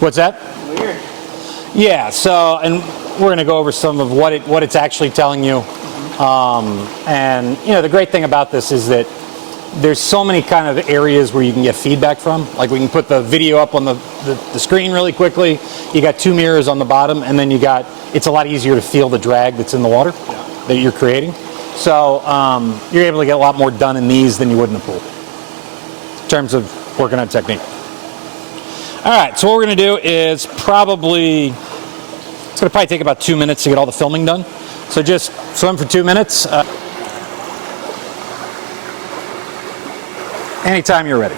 What's that? Weird. Yeah, so, and we're going to go over some of what it's actually telling you. And, you know, the great thing about this is that there's so many kind of areas where you can get feedback from. Like we can put the video up on the screen really quickly. You got 2 mirrors on the bottom, and then it's a lot easier to feel the drag that's in the water that you're creating. So you're able to get a lot more done in these than you would in the pool in terms of working on technique. All right, so what we're going to do is it's going to probably take about 2 minutes to get all the filming done. So just swim for 2 minutes. Anytime you're ready.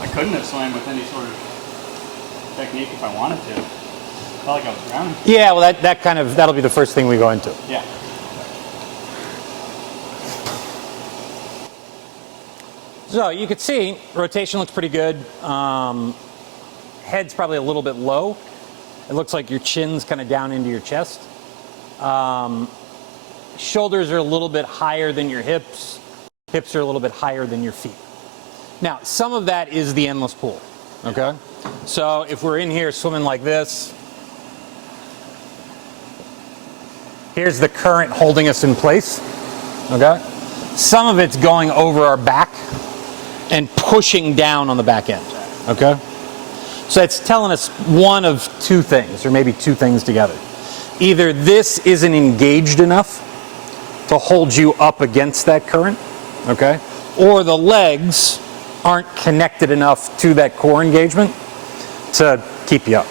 I couldn't have swam with any sort of technique if I wanted to. I felt like I was drowning. Yeah, well, that'll be the first thing we go into. Yeah. So you can see rotation looks pretty good. Head's probably a little bit low. It looks like your chin's kind of down into your chest. Shoulders are a little bit higher than your hips. Hips are a little bit higher than your feet. Now, some of that is the endless pool, okay? So if we're in here swimming like this, here's the current holding us in place, okay? Some of it's going over our back and pushing down on the back end, okay? So it's telling us one of 2 things, or maybe 2 things together. Either this isn't engaged enough to hold you up against that current, okay? Or the legs aren't connected enough to that core engagement to keep you up,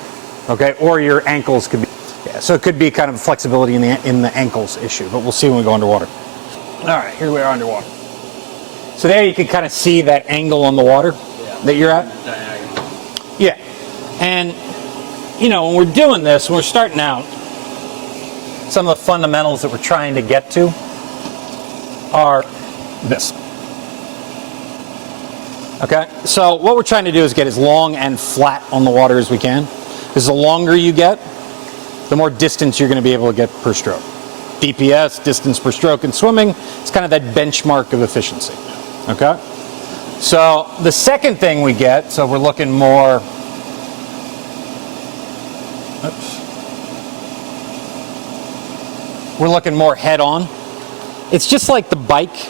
okay? Or your ankles could be, so it could be kind of flexibility in the ankles issue, but we'll see when we go underwater. All right, here we are underwater. So there you can kind of see that angle on the water that you're at. Diagonal. Yeah, and you know, when we're doing this, when we're starting out, some of the fundamentals that we're trying to get to are this. Okay, so what we're trying to do is get as long and flat on the water as we can. Because the longer you get, the more distance you're going to be able to get per stroke. DPS, distance per stroke in swimming, it's kind of that benchmark of efficiency. Okay, so the second thing we get, so we're looking more, we're looking more head on. It's just like the bike.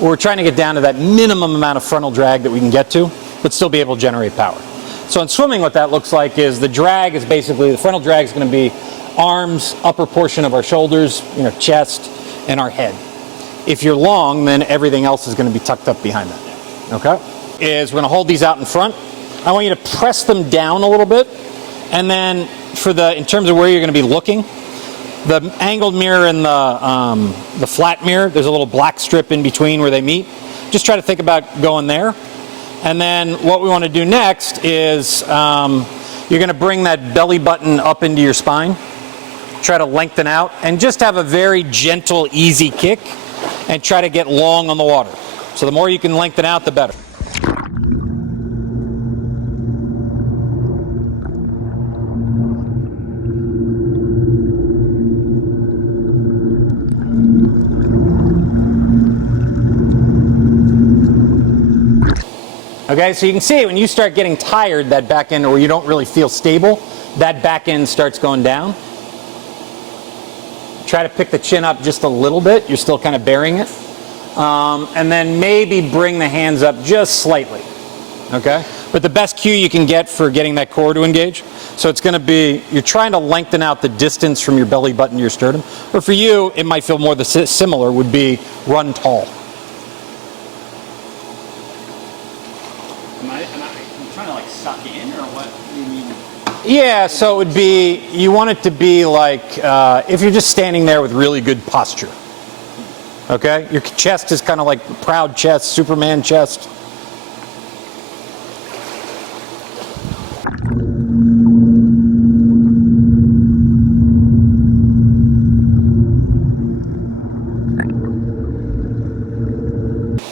We're trying to get down to that minimum amount of frontal drag that we can get to, but still be able to generate power. So in swimming, what that looks like is the drag is basically, the frontal drag is going to be arms, upper portion of our shoulders, you know, chest, and our head. If you're long, then everything else is going to be tucked up behind that. Okay? We're going to hold these out in front. I want you to press them down a little bit, and then in terms of where you're going to be looking, the angled mirror and the flat mirror, there's a little black strip in between where they meet. Just try to think about going there. And then what we want to do next is you're going to bring that belly button up into your spine. Try to lengthen out and just have a very gentle, easy kick. and try to get long on the water. So the more you can lengthen out, the better. Okay, so you can see when you start getting tired, that back end, or you don't really feel stable, that back end starts going down. Try to pick the chin up just a little bit. You're still kind of bearing it. And then maybe bring the hands up just slightly. Okay? But the best cue you can get for getting that core to engage, so it's going to be, you're trying to lengthen out the distance from your belly button to your sternum. Or for you, it might feel more similar, would be run tall. I'm trying to like suck in, or what do you mean? Yeah, so it would be, you want it to be like, if you're just standing there with really good posture. Okay? Your chest is kind of like proud chest, Superman chest.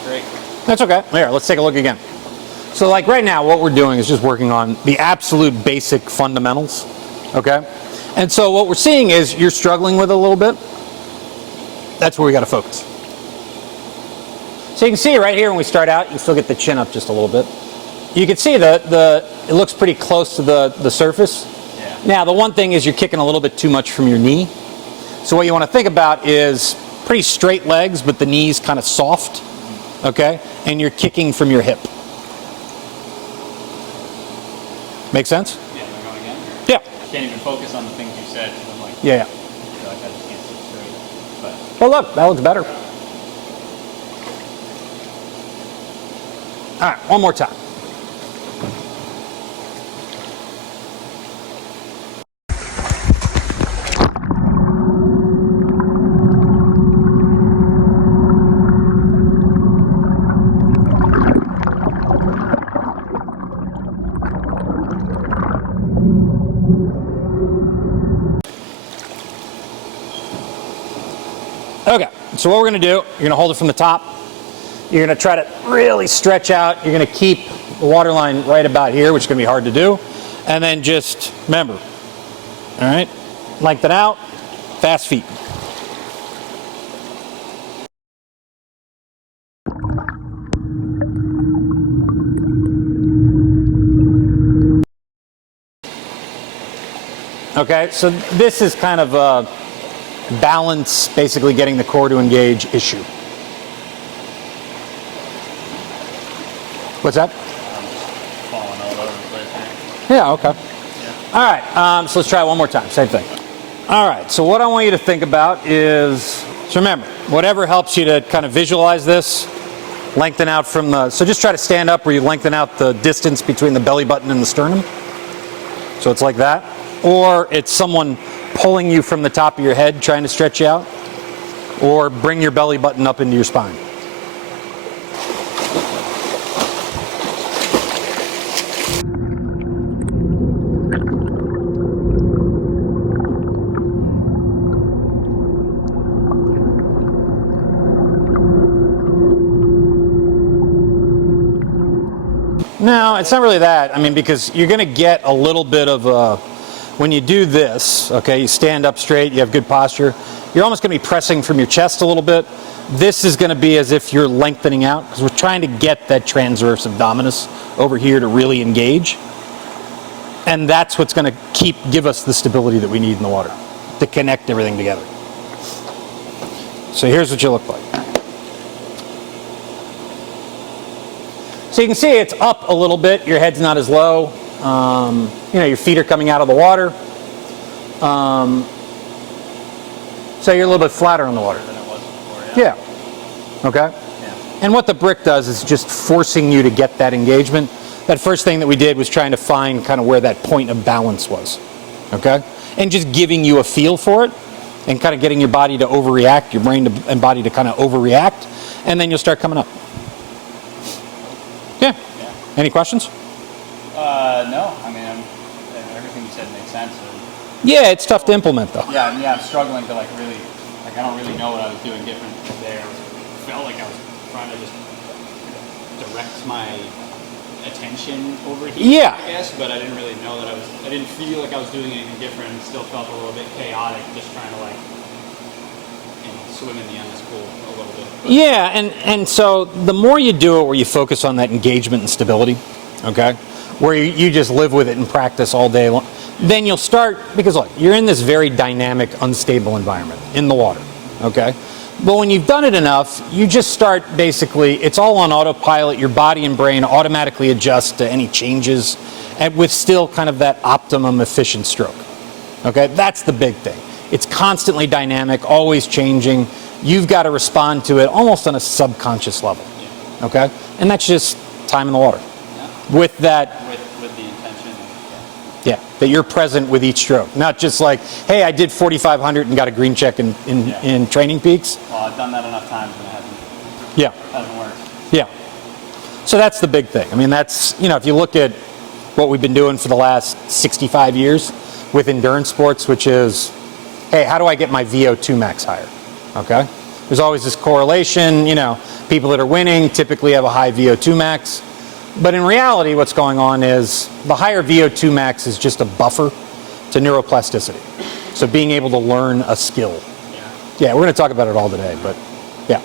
Great. That's okay. Here, let's take a look again. So like right now, what we're doing is just working on the absolute basic fundamentals, okay? And so what we're seeing is you're struggling with it a little bit. That's where we got to focus. So you can see right here when we start out, you still get the chin up just a little bit. You can see it looks pretty close to the surface. Yeah. Now the one thing is you're kicking a little bit too much from your knee. So what you want to think about is pretty straight legs, but the knee's kind of soft, okay? And you're kicking from your hip. Make sense? Yeah, am I going again? Or? Yeah. I can't even focus on the things you said, because I'm like, Yeah. I feel like I just can't sit straight. But Well, look, that looks better. All right, one more time. Okay, so what we're going to do, you're going to hold it from the top. You're going to try to really stretch out. You're going to keep the water line right about here, which is going to be hard to do. And then just remember, all right, lengthen out, fast feet. Okay, so this is kind of a balance, basically getting the core to engage issue. What's that? falling all over the place here. Yeah, okay. Yeah. All right, so let's try it one more time, same thing. All right, so what I want you to think about is, so remember, whatever helps you to kind of visualize this, lengthen out from the, so just try to stand up where you lengthen out the distance between the belly button and the sternum. So it's like that. Or it's someone pulling you from the top of your head, trying to stretch you out. Or bring your belly button up into your spine. No, it's not really that. I mean, because you're going to get a little bit of a, when you do this, okay, you stand up straight, you have good posture, you're almost going to be pressing from your chest a little bit. This is going to be as if you're lengthening out, because we're trying to get that transverse abdominis over here to really engage. And that's what's going to give us the stability that we need in the water, to connect everything together. So here's what you look like. So you can see it's up a little bit, your head's not as low, you know, your feet are coming out of the water, so you're a little bit flatter on the water. Than it was before, yeah. Yeah, okay? Yeah. And what the brick does is just forcing you to get that engagement. That first thing that we did was trying to find kind of where that point of balance was, okay? And just giving you a feel for it and kind of getting your body to overreact, your brain and body to kind of overreact, and then you'll start coming up. Yeah. Yeah. Any questions? No. I mean, everything you said makes sense. Yeah, it's tough to implement though. Yeah, I'm struggling to like really, like I don't really know what I was doing different there felt like I was trying to just direct my attention over here, Yeah. I guess, but I didn't really know that I didn't feel like I was doing anything different. It still felt a little bit chaotic, just trying to like, swim in the endless pool a little bit. But Yeah, and so the more you do it where you focus on that engagement and stability, okay, where you just live with it and practice all day long, then you'll start, because look, you're in this very dynamic, unstable environment in the water, okay? But when you've done it enough, you just start basically, it's all on autopilot, your body and brain automatically adjust to any changes and with still kind of that optimum efficient stroke, okay? That's the big thing. It's constantly dynamic, always changing. You've got to respond to it almost on a subconscious level, okay? And that's just time in the water. With that, with the intention. yeah, that you're present with each stroke. Not just like, hey, I did 4,500 and got a green check in Training Peaks. Well, I've done that enough times and Yeah, it hasn't worked. yeah. So that's the big thing. I mean, that's, if you look at what we've been doing for the last 65 years with endurance sports, which is, hey, how do I get my VO2 max higher? Okay? There's always this correlation, people that are winning typically have a high VO2 max. But in reality, what's going on is the higher VO2 max is just a buffer to neuroplasticity. So being able to learn a skill. Yeah, we're going to talk about it all today, but yeah.